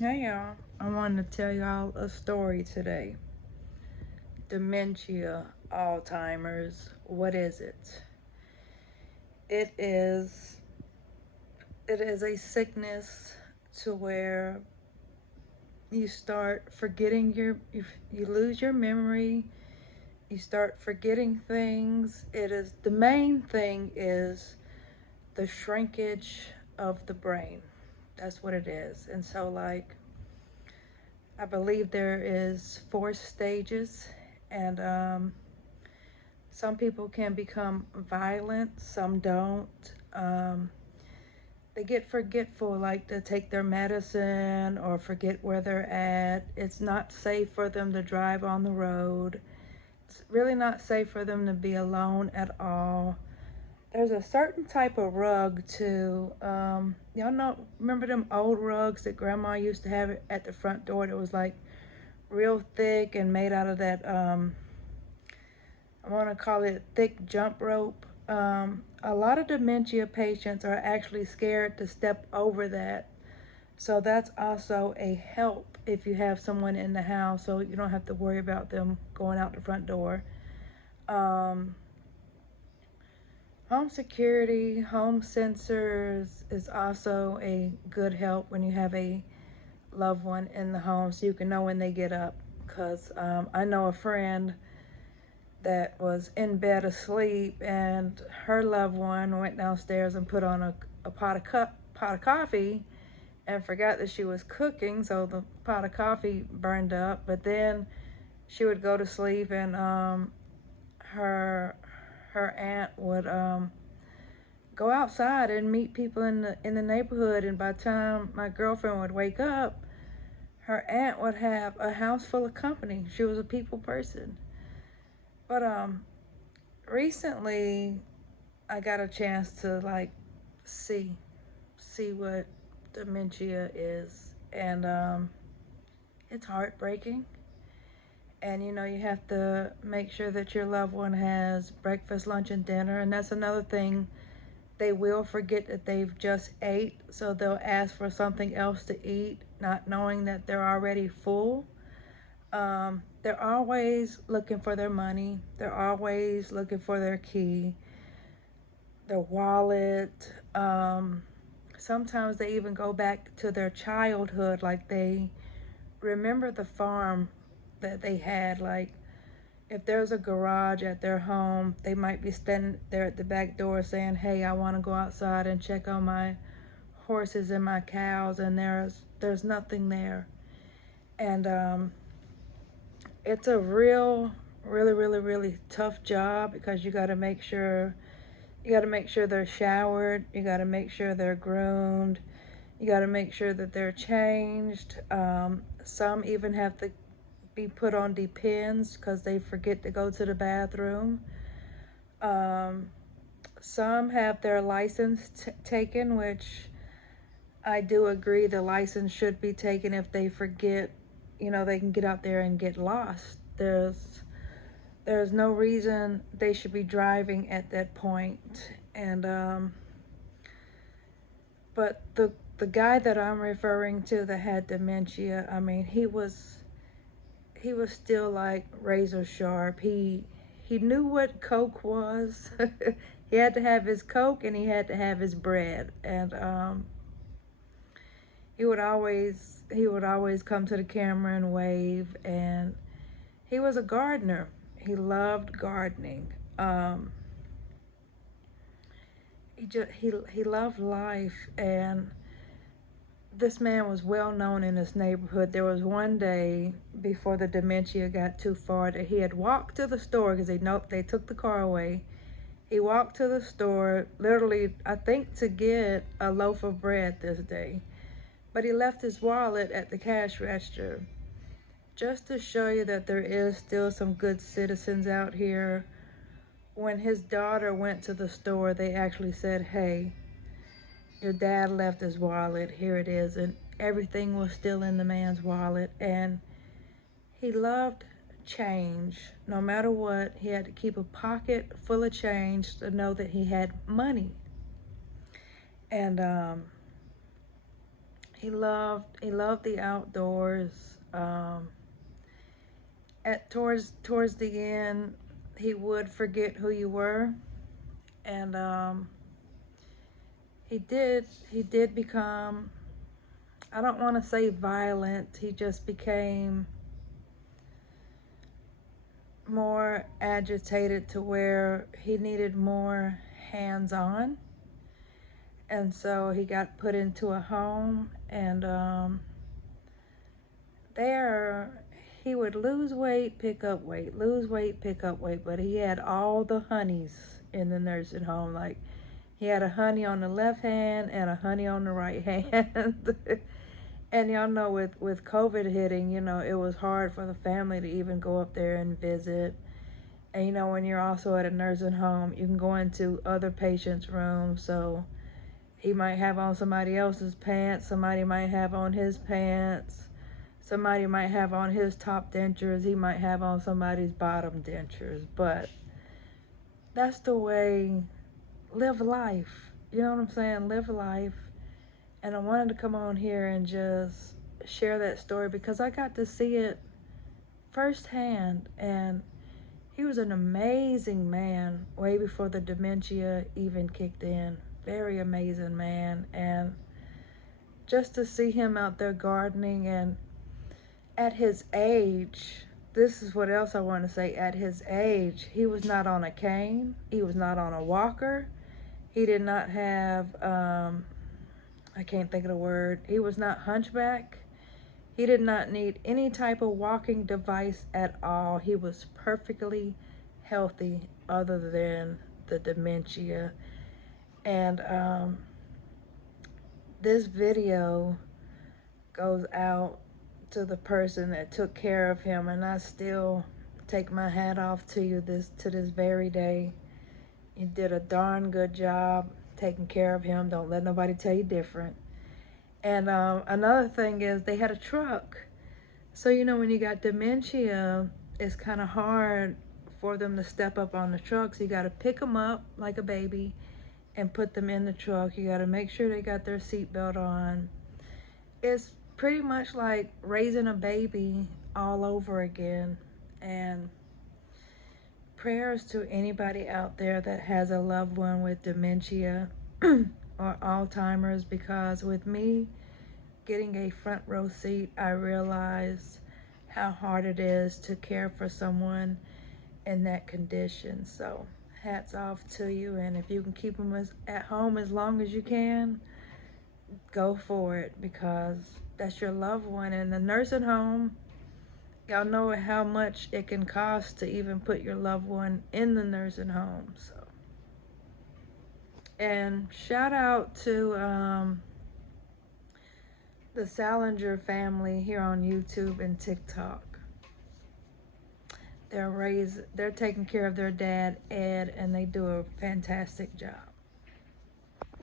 Hey y'all, I wanted to tell y'all a story today. Dementia, Alzheimer's, what is it? It is it is a sickness to where you start forgetting you lose your memory, you start forgetting things. It is the main thing is the shrinkage of the brain. That's what it is. And so like I believe there is 4 stages and some people can become violent, some don't. They get forgetful, like to take their medicine or forget where they're at. It's not safe for them to drive on the road. It's really not safe for them to be alone at all. There's a certain type of rug too. Y'all know, remember them old rugs that grandma used to have at the front door that was like real thick and made out of that I want to call it thick jump rope. A lot of dementia patients are actually scared to step over that. So that's also a help if you have someone in the house so you don't have to worry about them going out the front door. Um, Home security, home sensors is also a good help when you have a loved one in the home so you can know when they get up. Because I know a friend that was in bed asleep, and her loved one went downstairs and put on a pot of coffee and forgot that she was cooking, so the pot of coffee burned up. But then she would go to sleep, and her her aunt would go outside and meet people in the neighborhood. And by the time my girlfriend would wake up, her aunt would have a house full of company. She was a people person. But recently I got a chance to like see see what dementia is, and it's heartbreaking. And you have to make sure that your loved one has breakfast, lunch, and dinner. And that's another thing, they will forget that they've just ate, so they'll ask for something else to eat, not knowing that they're already full. They're always looking for their money, they're always looking for their key, their wallet. Sometimes they even go back to their childhood, like they remember the farm that they had. Like if there's a garage at their home, they might be standing there at the back door saying, "Hey, I want to go outside and check on my horses and my cows," and there's nothing there. And it's a really tough job because you got to make sure they're showered, you got to make sure they're groomed, you got to make sure that they're changed. Some even have to be put on depends because they forget to go to the bathroom. Um, some have their license taken, which I do agree the license should be taken if they forget. They can get out there and get lost. There's no reason they should be driving at that point. And but the guy that I'm referring to that had dementia, I mean, he was still like razor sharp. He knew what Coke was. He had to have his Coke and he had to have his bread. And he would always come to the camera and wave. And he was a gardener. He loved gardening. He loved life. And this man was well known in his neighborhood. There was one day before the dementia got too far that he had walked to the store because they took the car away. He walked to the store, literally, I think, to get a loaf of bread this day. But he left his wallet at the cash register. Just to show you that there is still some good citizens out here, when his daughter went to the store, they actually said, "Hey, your dad left his wallet. Here it is." And everything was still in the man's wallet. And he loved change. No matter what, he had to keep a pocket full of change to know that he had money. And he loved the outdoors. Towards the end, he would forget who you were, and he did become, I don't want to say violent. He just became more agitated to where he needed more hands-on, and so he got put into a home, and there he would lose weight, pick up weight, lose weight, pick up weight, but he had all the honeys in the nursing home. Like, he had a honey on the left hand and a honey on the right hand. And y'all know, with COVID hitting, it was hard for the family to even go up there and visit. And when you're also at a nursing home, you can go into other patients' rooms, so he might have on somebody else's pants, somebody might have on his pants, somebody might have on his top dentures, he might have on somebody's bottom dentures. But that's the way. Live life. You know what I'm saying? Live life. And I wanted to come on here and just share that story because I got to see it firsthand. And he was an amazing man way before the dementia even kicked in. Very amazing man. And just to see him out there gardening, and at his age, this is what else I want to say. At his age, he was not on a cane. He was not on a walker. He did not have, I can't think of the word. He was not hunchback. He did not need any type of walking device at all. He was perfectly healthy other than the dementia. And this video goes out to the person that took care of him, and I still take my hat off to you to this very day. You did a darn good job taking care of him. Don't let nobody tell you different. And another thing is, they had a truck. So, when you got dementia, it's kind of hard for them to step up on the truck. So you got to pick them up like a baby and put them in the truck. You got to make sure they got their seatbelt on. It's pretty much like raising a baby all over again. And prayers to anybody out there that has a loved one with dementia or Alzheimer's, because with me getting a front row seat, I realized how hard it is to care for someone in that condition. So hats off to you, and if you can keep them at home as long as you can, go for it, because that's your loved one. And the nursing home, y'all know how much it can cost to even put your loved one in the nursing home. So, and shout out to the Salinger family here on YouTube and TikTok. They're taking care of their dad, Ed, and they do a fantastic job.